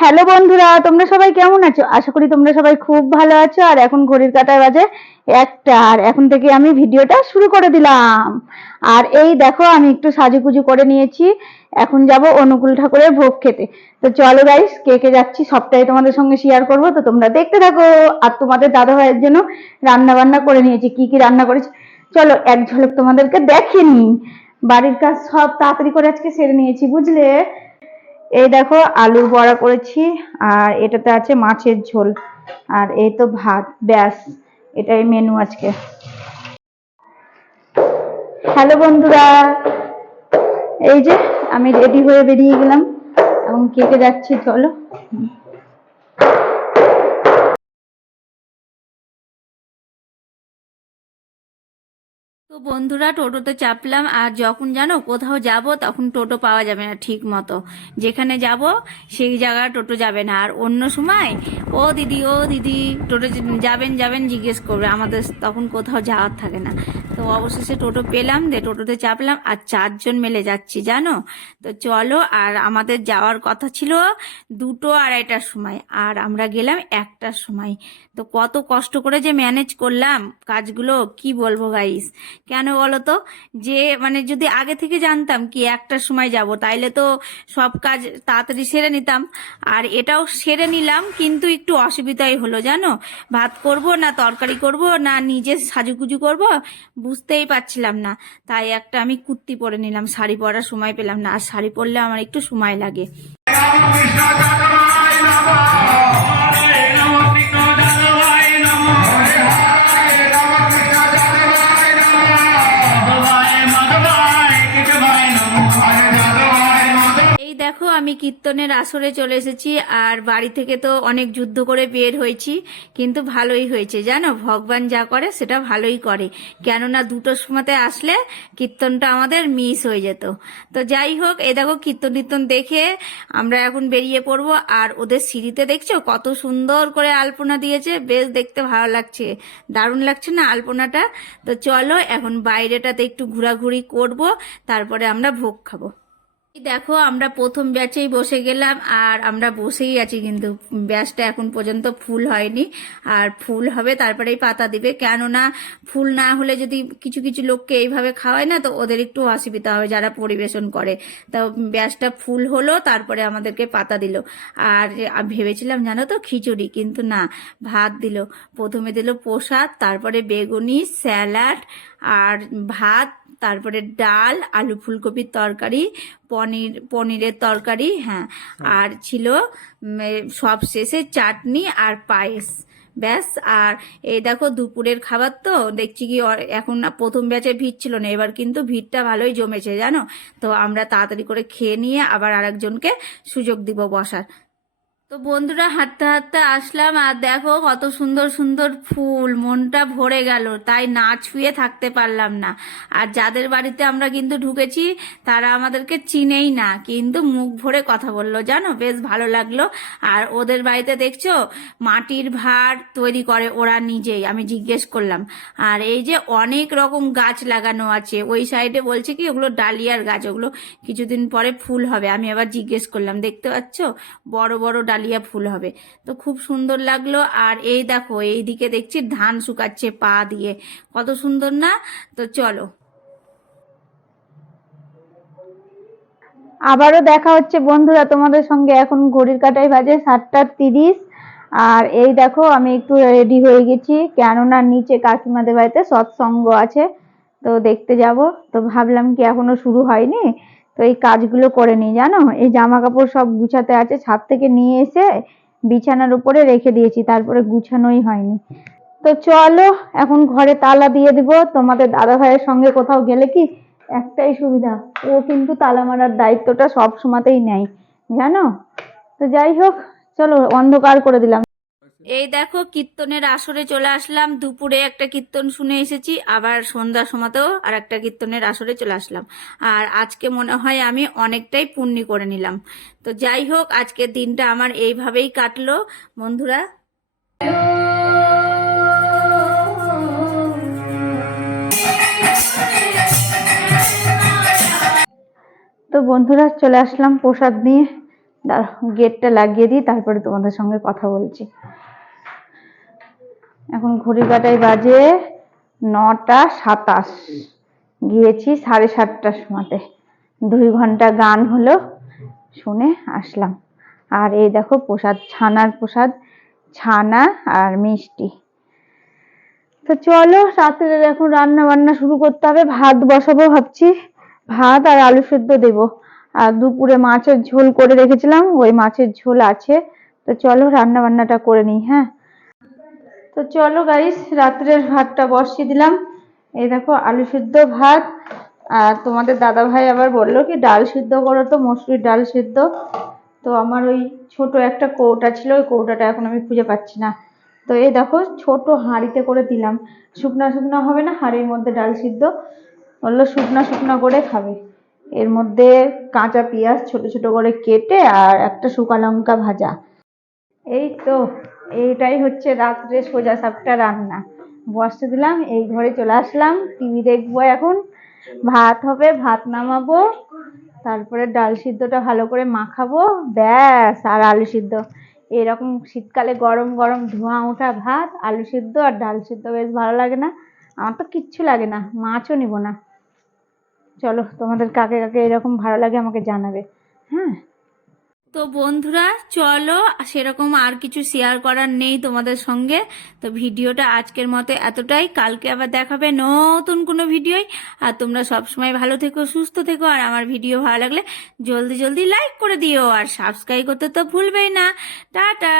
Hello বন্ধুরা, তোমরা সবাই কেমন আছো? আশা করি তোমরা সবাই খুব ভালো আছো। আর এখন ঘড়ির কাঁটায় বাজে 1টা, আর এখন থেকে আমি ভিডিওটা শুরু করে দিলাম। আর এই দেখো, আমি একটু সাজুগুজু করে নিয়েছি। এখন যাব অনুকূল ঠাকুরের ভোগ খেতে। তো চলো গাইস, কে কে যাচ্ছি সবটাই তোমাদের সঙ্গে শেয়ার করব, তো তোমরা দেখতে থাকো। আর তোমাদের দাদা ভাইয়ের জন্য রান্না বান্না করে নিয়েছি, কি কি রান্না করেছি চলো এক ঝলক তোমাদেরকে দেখিয়ে নিই। বাড়ির কাজ সব তাড়াতাড়ি করে আজকে সেরে নিয়েছি, বুঝলে। এই দেখো, আলুর বড়া করেছি, আর এটাতে আছে মাছের ঝোল, আর এই তো ভাত, ব্যাস এটাই মেনু আজকে। হ্যালো বন্ধুরা, এই যে আমি রেডি হয়ে বেরিয়ে গেলাম, এখন কেকে যাচ্ছি, চলো। তো বন্ধুরা, টোটোতে চাপলাম। আর যখন জানো কোথাও যাব তখন টোটো পাওয়া যাবে না ঠিক মতো। যেখানে যাব সেই জায়গায় টোটো যাবে না। আর অন্য সময় ও দিদি ও দিদি টোটো যাবেন যাবেন জিজ্ঞেস করবে, আমাদের তখন কোথাও যাওয়ার থাকে না। তো অবশেষে টোটো পেলাম, টোটোতে চাপলাম, আর 4জন মিলে যাচ্ছি জানো। তো চলো, আর আমাদের যাওয়ার কথা ছিল 2-2:30টার সময়, আর আমরা গেলাম 1টার সময়। তো কত কষ্ট করে যে ম্যানেজ করলাম কাজগুলো, কি বলবো গাইস। কেন বলো তো, যে মানে যদি আগে থেকে জানতাম কি 1টার সময় যাব, তাইলে তো সব কাজ তাড়াতাড়ি সেরে নিতাম। আর এটাও সেরে নিলাম, কিন্তু একটু অসুবিধাই হলো জানো। ভাত করব না তরকারি করব না নিজে সাজুগুজু করব, বুঝতেই পারছিলাম না। তাই একটা আমি কুর্তি পরে নিলাম, শাড়ি পরার সময় পেলাম না। আর শাড়ি পরলে আমার একটু সময় লাগে। এই দেখো, আমি কীর্তনের আসরে চলে এসেছি। আর বাড়ি থেকে তো অনেক যুদ্ধ করে বের হয়েছি, কিন্তু ভালোই হয়েছে জানো। ভগবান যা করে সেটা ভালোই করে, কেননা 2টোর সময়তে আসলে কীর্তনটা আমাদের মিস হয়ে যেত। তো যাই হোক, এই দেখো কীর্তন টীর্তন দেখে আমরা এখন বেরিয়ে পড়বো। আর ওদের সিঁড়িতে দেখছো কত সুন্দর করে আলপনা দিয়েছে, বেশ দেখতে ভালো লাগছে, দারুণ লাগছে না আলপনাটা। তো চলো এখন বাইরেটাতে একটু ঘোরাঘুরি করব, তারপরে আমরা ভোগ খাবো। এই দেখো, আমরা প্রথম ব্যাচেই বসে গেলাম, আর আমরা বসেই আছি, কিন্তু ব্যাচটা এখন পর্যন্ত ফুল হয়নি। আর ফুল হবে তারপরেই পাতা দিবে, কেননা ফুল না হলে যদি কিছু কিছু লোককে এইভাবে খাওয়ায় না, তো ওদের একটু অসুবিধা হবে যারা পরিবেশন করে। তো ব্যাচটা ফুল হলো, তারপরে আমাদেরকে পাতা দিল। আর ভেবেছিলাম জানো তো খিচুড়ি, কিন্তু না, ভাত দিল। প্রথমে দিল প্রসাদ, তারপরে বেগুনি, স্যালাড, আর ভাত, তারপরে ডাল, আলু ফুলকপির তরকারি, পনিরের তরকারি, হ্যাঁ, আর ছিল সব শেষে চাটনি আর পায়েস, ব্যাস। আর এই দেখো দুপুরের খাবার তো দেখছি কি এখন প্রথম ব্যাচে ভিড় ছিল না, এবার কিন্তু ভিড়টা ভালোই জমেছে জানো। তো আমরা তাড়াতাড়ি করে খেয়ে নিয়ে আবার আরেকজনকে সুযোগ দিব বসার। তো বন্ধুরা, হাঁটতে হাঁটতে আসলাম, আর দেখো কত সুন্দর সুন্দর ফুল, মনটা ভরে গেল, তাই না ছুঁয়ে থাকতে পারলাম না। আর যাদের বাড়িতে আমরা কিন্তু ঢুকেছি তারা আমাদেরকে চিনেই না, কিন্তু মুখ ভরে কথা বললো জানো, বেশ ভালো লাগলো। আর ওদের বাড়িতে দেখছো মাটির ভাঁড় তৈরি করে ওরা নিজেই, আমি জিজ্ঞেস করলাম। আর এই যে অনেক রকম গাছ লাগানো আছে ওই সাইডে, বলছে কি ওগুলো ডালিয়ার গাছ, ওগুলো কিছুদিন পরে ফুল হবে। আমি আবার জিজ্ঞেস করলাম, দেখতে পাচ্ছ বড় বড় ডালিয়া ফুল হবে। তো খুব সুন্দর লাগলো। আর এই দেখো এইদিকে দেখছি ধান শুকাচ্ছে পা দিয়ে, কত সুন্দর না। তো চলো, আবারও দেখা হচ্ছে বন্ধুরা তোমাদের সঙ্গে। এখন ঘড়ির কাঁটায় বাজে 7টা 30। আর এই দেখো, আমি একটু রেডি হয়ে গেছি, কেননা নিচে কাকিমাদের বাড়িতে সৎসঙ্গ আছে, তো দেখতে যাব। তো ভাবলাম কি এখনো শুরু হয়নি, তো এই কাজগুলো করে নিই জানো। এই জামা কাপড় সব গুছাতে আছে, ছাদ থেকে নিয়ে এসে বিছানার উপরে রেখে দিয়েছি, তারপরে গুছানোই হয়নি। তো চলো, এখন ঘরে তালা দিয়ে দিব। তোমাদের দাদা ভাইয়ের সঙ্গে কোথাও গেলে কি একটাই সুবিধা, ও কিন্তু তালা মারার দায়িত্বটা সব সময়তেই নেয় জানো। তো যাই হোক, চলো অন্ধকার করে দিলাম। এই দেখো কীর্তনের আসরে চলে আসলাম। দুপুরে একটা কীর্তন শুনে এসেছি, আবার সন্ধ্যার সময়তেও আর একটা কীর্তনের আসরে চলে আসলাম। আর আজকে মনে হয় আমি অনেকটাই পুণ্যি করে নিলাম। তো যাই হোক, আজকের দিনটা আমার এইভাবেই কাটলো বন্ধুরা। তো বন্ধুরা, চলে আসলাম প্রসাদ নিয়ে। দাঁড়াও গেটটা লাগিয়ে দিই, তারপরে তোমাদের সঙ্গে কথা বলছি। এখন ঘড়ি কাটায় বাজে 9টা 27, গিয়েছি 7:30টার সময়তে। 2 ঘন্টা গান হলো, শুনে আসলাম। আর এই দেখো প্রসাদ, ছানার প্রসাদ, ছানা আর মিষ্টি। তো চলো রাত্রে এখন রান্না বান্না শুরু করতে হবে। ভাত বসাবো ভাবছি, ভাত আর আলু সেদ্ধ দেবো। আর দুপুরে মাছের ঝোল করে রেখেছিলাম, ওই মাছের ঝোল আছে। তো চলো রান্না বান্নাটা করে নিই। হ্যাঁ, তো চলো গাইস, রাত্রের ভাতটা বসিয়ে দিলাম। এই দেখো আলু সিদ্ধ ভাত। আর তোমাদের দাদা ভাই আবার বললো কি ডাল সিদ্ধ করো, তো মসুরির ডাল সিদ্ধ। তো আমার ওই ছোট একটা কৌটা ছিল, ওই কৌটাটা এখন আমি খুঁজে পাচ্ছি না। তো এই দেখো ছোট হাঁড়িতে করে দিলাম, শুকনা শুকনা হবে না হাঁড়ির মধ্যে ডাল সিদ্ধ, বললো শুকনা শুকনা করে খাবে। এর মধ্যে কাঁচা পেঁয়াজ ছোট ছোট করে কেটে আর একটা শুকা লঙ্কা ভাজা। এই তো এইটাই হচ্ছে রাত্রে সোজা সাপটা রান্না। বসতে দিলাম, এই ঘরে চলে আসলাম, টিভি দেখবো এখন। ভাত হবে, ভাত নামাবো, তারপরে ডাল সিদ্ধটা ভালো করে মাখাবো, ব্যাস। আর আলু সিদ্ধ, এরকম শীতকালে গরম গরম ধোঁয়া ওঠা ভাত, আলু সিদ্ধ আর ডাল সিদ্ধ বেশ ভালো লাগে না? আমার তো কিচ্ছু লাগে না, মাছও নিব না। চলো তোমাদের কাকে কাকে এরকম ভালো লাগে আমাকে জানাবে। হ্যাঁ, তো বন্ধুরা চলো, সেরকম আর কিছু শেয়ার করার নেই তোমাদের সঙ্গে। তো ভিডিওটা আজকের মতো এতটাই, কালকে আবার দেখাবে নতুন কোনো ভিডিওই। আর তোমরা সবসময় ভালো থেকো, সুস্থ থেকো। আর আমার ভিডিও ভালো লাগলে জলদি জলদি লাইক করে দিও, আর সাবস্ক্রাইব করতে তো ভুলবেই না। টাটা।